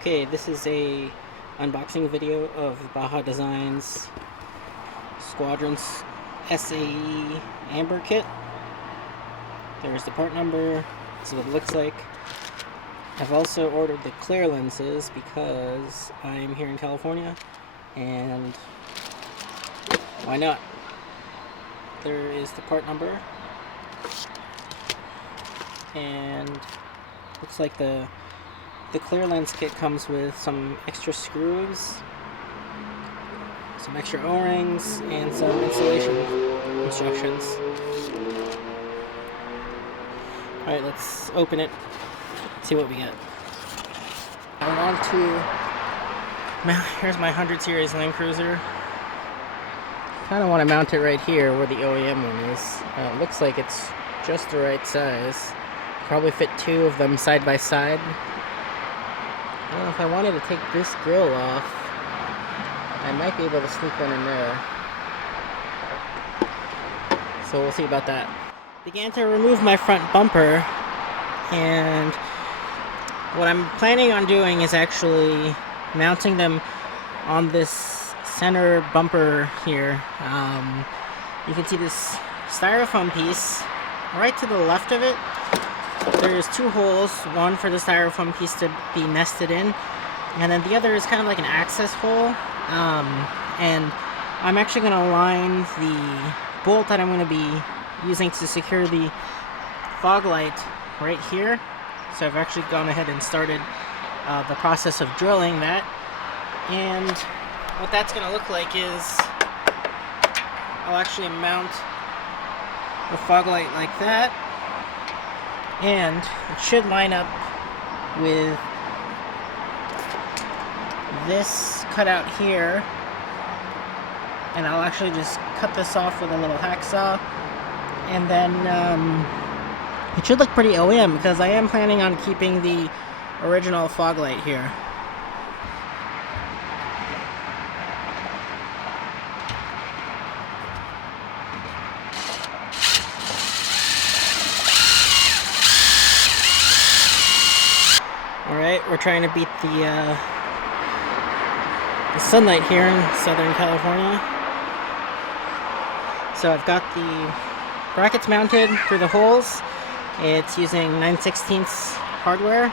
Okay, this is a unboxing video of Baja Design's Squadron SAE Amber kit. There's the part number. This is what it looks like. I've also ordered the clear lenses because I'm here in California, and why not? There is the part number, and looks like the clear lens kit comes with some extra screws, some extra O-rings, and some installation instructions. Alright, let's open it, see what we get. Here's my 100 series Land Cruiser. Kind of want to mount it right here where the OEM one is. It looks like it's just the right size. Probably fit two of them side by side. I don't know if I wanted to take this grill off. I might be able to sneak one in there. So we'll see about that. Began to remove my front bumper, and what I'm planning on doing is actually mounting them on this center bumper here. You can see this styrofoam piece right to the left of it. There's two holes, one for the styrofoam piece to be nested in, and then the other is kind of like an access hole. And I'm actually going to line the bolt that I'm going to be using to secure the fog light right here. So I've actually gone ahead and started the process of drilling that. And what that's going to look like is I'll actually mount the fog light like that. And it should line up with this cutout here. And I'll actually just cut this off with a little hacksaw. And then it should look pretty OEM because I am planning on keeping the original fog light here. Alright, we're trying to beat the sunlight here in Southern California. So I've got the brackets mounted through the holes. It's using 9/16 hardware,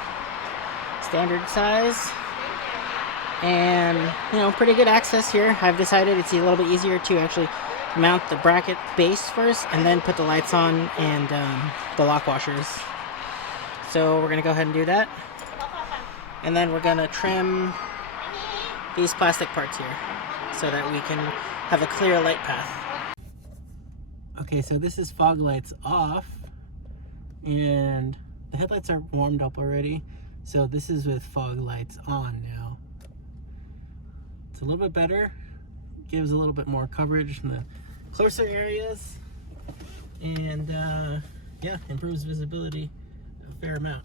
standard size, and pretty good access here. I've decided it's a little bit easier to actually mount the bracket base first and then put the lights on and the lock washers. So we're gonna go ahead and do that. And then we're going to trim these plastic parts here so that we can have a clear light path. Okay, so this is fog lights off, and the headlights are warmed up already. So this is with fog lights on now. It's a little bit better, gives a little bit more coverage in the closer areas, and yeah, improves visibility a fair amount.